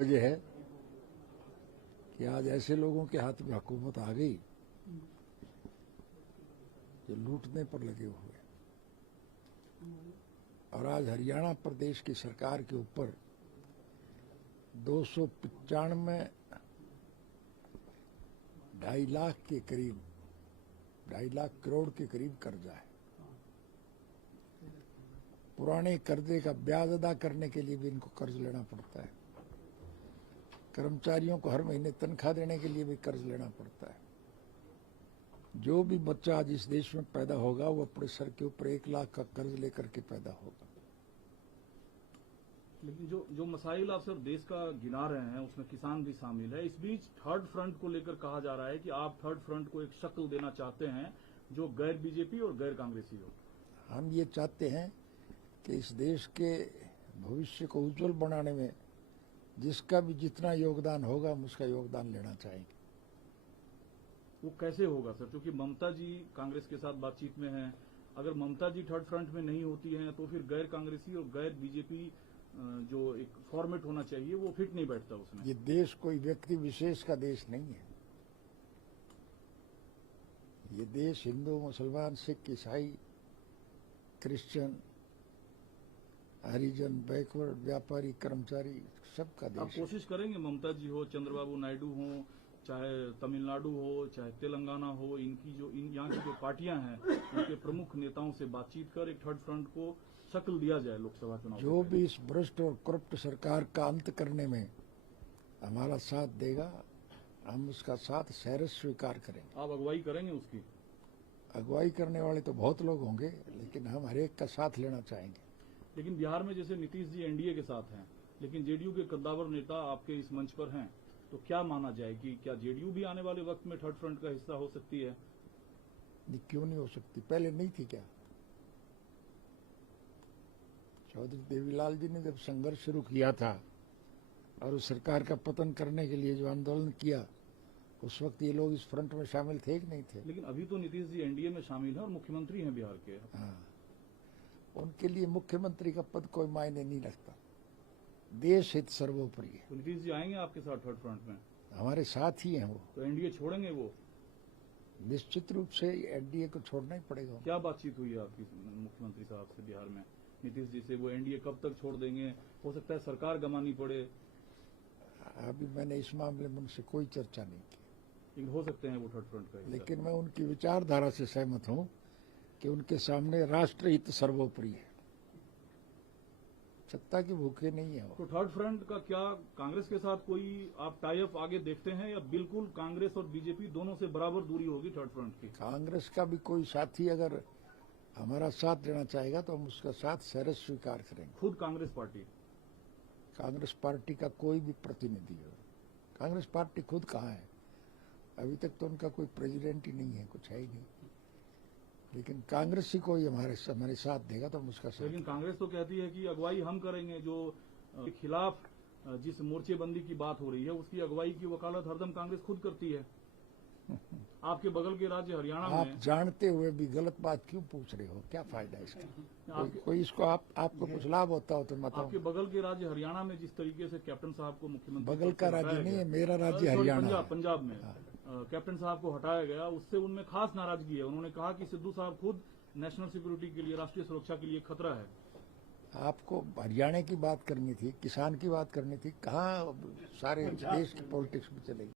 वजह है कि आज ऐसे लोगों के हाथ में हुकूमत आ गई जो लूटने पर लगे हुए, और आज हरियाणा प्रदेश की सरकार के ऊपर 295 2.5 लाख के करीब 2.5 लाख करोड़ के करीब कर्जा है। पुराने कर्जे का ब्याज अदा करने के लिए भी इनको कर्ज लेना पड़ता है। कर्मचारियों को हर महीने तनख्वाह देने के लिए भी कर्ज लेना पड़ता है। जो भी बच्चा आज इस देश में पैदा होगा वो अपने सर के ऊपर 1 लाख का कर्ज लेकर के पैदा होगा। लेकिन जो मसाइल आप सर देश का गिना रहे हैं उसमें किसान भी शामिल है। इस बीच थर्ड फ्रंट को लेकर कहा जा रहा है कि आप थर्ड फ्रंट को एक शक्ल देना चाहते हैं जो गैर बीजेपी और गैर कांग्रेसी हो। हम ये चाहते हैं कि इस देश के भविष्य को उज्जवल बनाने में जिसका भी जितना योगदान होगा हम उसका योगदान लेना चाहेंगे। वो कैसे होगा सर? क्योंकि ममता जी कांग्रेस के साथ बातचीत में हैं। अगर ममता जी थर्ड फ्रंट में नहीं होती हैं तो फिर गैर कांग्रेसी और गैर बीजेपी जो एक फॉर्मेट होना चाहिए वो फिट नहीं बैठता उसमें। ये देश कोई व्यक्ति विशेष का देश नहीं है। ये देश हिंदू, मुसलमान, सिख, ईसाई, क्रिश्चियन, हरिजन, बैकवर्ड, व्यापारी, कर्मचारी सबका देश। आप कोशिश करेंगे ममता जी हो, चंद्रबाबू नायडू हो, चाहे तमिलनाडु हो, चाहे तेलंगाना हो, यहाँ की जो पार्टियां हैं उनके प्रमुख नेताओं से बातचीत कर एक थर्ड फ्रंट को शक्ल दिया जाए लोकसभा चुनाव। जो भी इस भ्रष्ट और करप्ट सरकार का अंत करने में हमारा साथ देगा हम उसका साथ सहर्ष स्वीकार करेंगे। आप अगुवाई करेंगे उसकी? अगुवाई करने वाले तो बहुत लोग होंगे लेकिन हम हरेक का साथ लेना चाहेंगे। लेकिन बिहार में जैसे नीतीश जी एनडीए के साथ हैं लेकिन जेडीयू के कद्दावर नेता आपके इस मंच पर हैं, तो क्या माना जाए कि क्या जेडीयू भी आने वाले वक्त में थर्ड फ्रंट का हिस्सा हो सकती है? क्यों नहीं हो सकती? पहले नहीं थी क्या? चौधरी देवीलाल जी ने जब संघर्ष शुरू किया था और उस सरकार का पतन करने के लिए जो आंदोलन किया उस वक्त ये लोग इस फ्रंट में शामिल थे कि नहीं थे? लेकिन अभी तो नीतीश जी एनडीए में शामिल है और मुख्यमंत्री हैं बिहार के। हाँ, उनके लिए मुख्यमंत्री का पद कोई मायने नहीं रखता। देश हित सर्वोपरि है। तो नीतीश जी आएंगे आपके साथ थर्ड फ्रंट में? हमारे साथ ही हैं वो। तो एनडीए छोड़ेंगे वो? निश्चित रूप से एनडीए को छोड़ना ही पड़ेगा। क्या बातचीत हुई है आपकी मुख्यमंत्री साहब से बिहार में नीतीश जी से? वो एनडीए कब तक छोड़ देंगे? हो सकता है सरकार गंवानी पड़े। अभी मैंने इस मामले में उनसे कोई चर्चा नहीं की। लेकिन हो सकते हैं वो थर्ड फ्रंट का। लेकिन मैं उनकी विचारधारा से सहमत हूं कि उनके सामने राष्ट्रहित सर्वोपरि है। सत्ता की भूखे नहीं है वो। तो थर्ड फ्रंट का क्या कांग्रेस के साथ कोई आप टाई अप आगे देखते हैं या बिल्कुल कांग्रेस और बीजेपी दोनों से बराबर दूरी होगी थर्ड फ्रंट की? कांग्रेस का भी कोई साथी अगर हमारा साथ देना चाहेगा तो हम उसका साथ सहर्ष स्वीकार करेंगे। खुद कांग्रेस पार्टी का कोई भी प्रतिनिधि हो। कांग्रेस पार्टी खुद कहाँ है? अभी तक तो उनका कोई प्रेसिडेंट ही नहीं है, कुछ है ही नहीं। लेकिन कांग्रेस ही कोई हमारे साथ देगा तो हम उसका साथ। लेकिन कांग्रेस तो कहती है कि अगुवाई हम करेंगे। जो खिलाफ जिस मोर्चेबंदी की बात हो रही है उसकी अगुवाई की वकालत हरदम कांग्रेस खुद करती है। आपके बगल के राज्य हरियाणा में आप जानते हुए भी गलत बात क्यों पूछ रहे हो? क्या फायदा है इसका? कोई इसको आपको कुछ लाभ होता हो तो बताओ। आपके बगल के राज्य हरियाणा में जिस तरीके से कैप्टन साहब को मुख्यमंत्री, बगल का राज्य नहीं है, मेरा राज्य हरियाणा, पंजाब में कैप्टन साहब को हटाया गया, उससे उनमें खास नाराजगी है। उन्होंने कहा कि सिद्धू साहब खुद नेशनल सिक्योरिटी के लिए, राष्ट्रीय सुरक्षा के लिए खतरा है। आपको हरियाणा की बात करनी थी, किसान की बात करनी थी, कहाँ सारे देश की पॉलिटिक्स में चलेगी?